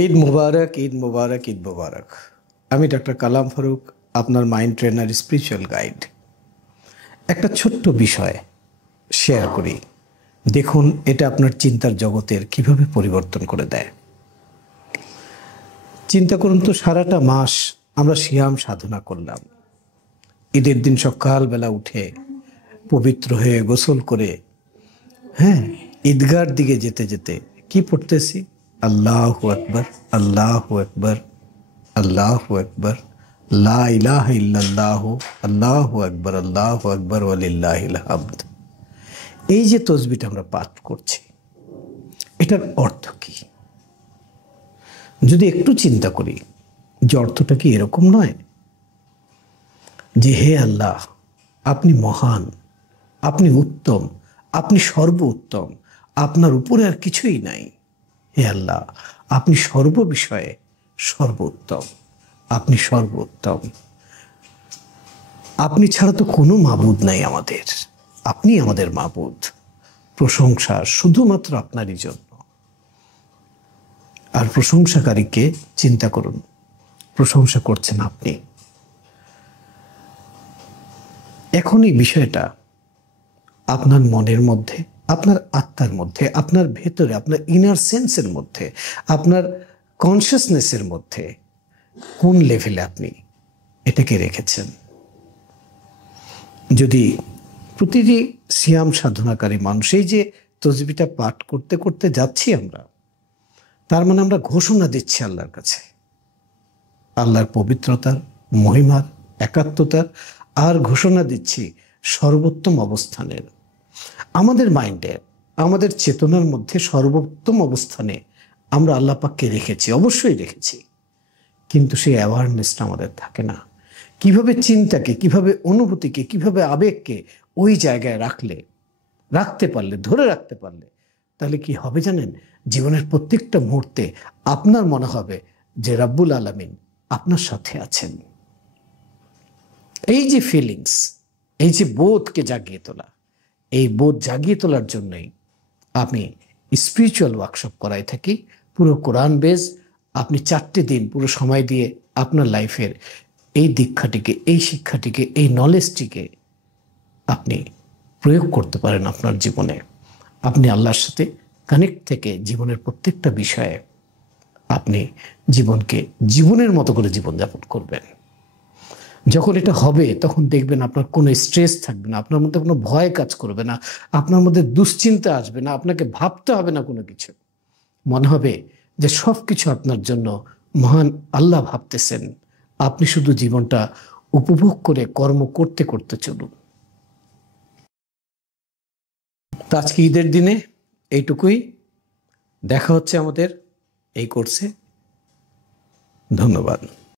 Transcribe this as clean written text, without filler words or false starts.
ঈদ মুবারক, ঈদ মুবারক, ঈদ মুবারক। আমি ডক্টর কালাম ফারুক, আপনার mind trainer, spiritual guide. একটা ছোট্ট বিষয় শেয়ার করি, দেখুন এটা আপনার চিন্তার জগতের কিভাবে পরিবর্তন করে দেয়। চিন্তা করুন তো, সারাটা মাস আমরা সিয়াম সাধনা করলাম। ঈদের দিন সকালবেলা উঠে পবিত্র হয়ে গোসল করে ঈদগার দিকে যেতে যেতে কি পড়তেছি? আল্লাহু আকবার, আল্লাহু আকবার, আল্লাহু আকবার, লা ইলাহা ইল্লাল্লাহু, আল্লাহু আকবার, আল্লাহু আকবার, ওয়ালিল্লাহিল হামদ। এই যে তসবিহটা আমরা পাঠ করছি, এটার অর্থ কি? যদি একটু চিন্তা করি যে অর্থটা কি এরকম নয় যে হে আল্লাহ, আপনি মহান, আপনি উত্তম, আপনি সর্বোত্তম, আপনার উপরে আর কিছুই নাই। হে আল্লাহ, আপনি সর্ব বিষয়ে সর্বোত্তম, আপনি সর্বোত্তম, আপনি ছাড়া তো কোনো মাবুদ নাই আমাদের, আপনি আমাদের মাবুদ। প্রশংসা শুধুমাত্র আপনারই জন্য। আর প্রশংসাকারীকে চিন্তা করুন, প্রশংসা করছেন আপনি। এখন এই বিষয়টা আপনার মনের মধ্যে, আপনার আত্মার মধ্যে, আপনার ভেতরে, আপনার ইনার সেন্সের মধ্যে, আপনার কনসিয়াসনেসের মধ্যে কোন লেভেলে আপনি এটাকে রেখেছেন? যদি প্রতিটি সিয়াম সাধনাকারী মানুষ এই যে তসবিহটা পাঠ করতে করতে যাচ্ছি আমরা, তার মানে আমরা ঘোষণা দিচ্ছি আল্লাহর কাছে আল্লাহর পবিত্রতার, মহিমার, একাত্মতার, আর ঘোষণা দিচ্ছি সর্বোত্তম অবস্থানের। আমাদের মাইন্ডে, আমাদের চেতনার মধ্যে সর্বোত্তম অবস্থানে আমরা আল্লাহ পাককে রেখেছি, অবশ্যই রেখেছি, কিন্তু সেই অ্যাওয়ারনেসটা আমাদের থাকে না। কিভাবে চিন্তাকে, কিভাবে অনুভূতিকে, কিভাবে আবেগকে ওই জায়গায় রাখতে পারলে, ধরে রাখতে পারলে, তাহলে কি হবে জানেন? জীবনের প্রত্যেকটা মুহূর্তে আপনার মনে হবে যে রাব্বুল আলামিন আপনার সাথে আছেন। এই যে ফিলিংস, এই যে বোধকে জাগিয়ে তোলা, এই বোধ জাগিয়ে তোলার জন্যই আমি স্পিরিচুয়াল ওয়ার্কশপ করাই থাকি, পুরো কোরআন বেজ। আপনি 4টে দিন পুরো সময় দিয়ে আপনার লাইফের এই দীক্ষাটিকে, এই শিক্ষাটিকে, এই নলেজটিকে আপনি প্রয়োগ করতে পারেন আপনার জীবনে। আপনি আল্লাহর সাথে কানেক্ট থেকে জীবনের প্রত্যেকটা বিষয়ে আপনি জীবনকে জীবনের মতো করে জীবনযাপন করবেন। যখন এটা হবে তখন দেখবেন আপনার কোনো স্ট্রেস থাকবে না, আপনার মধ্যে কোনো ভয় কাজ করবে না, আপনার মধ্যে দুশ্চিন্তা আসবে না, আপনাকে ভাবতে হবে না কোনো কিছু। মনে হবে যে সব কিছু আপনার জন্য মহান আল্লাহ ভাবতেছেন, আপনি শুধু জীবনটা উপভোগ করে কর্ম করতে করতে চলুন। তো আজকে ঈদের দিনে এইটুকুই। দেখা হচ্ছে আমাদের এই কোর্সে। ধন্যবাদ।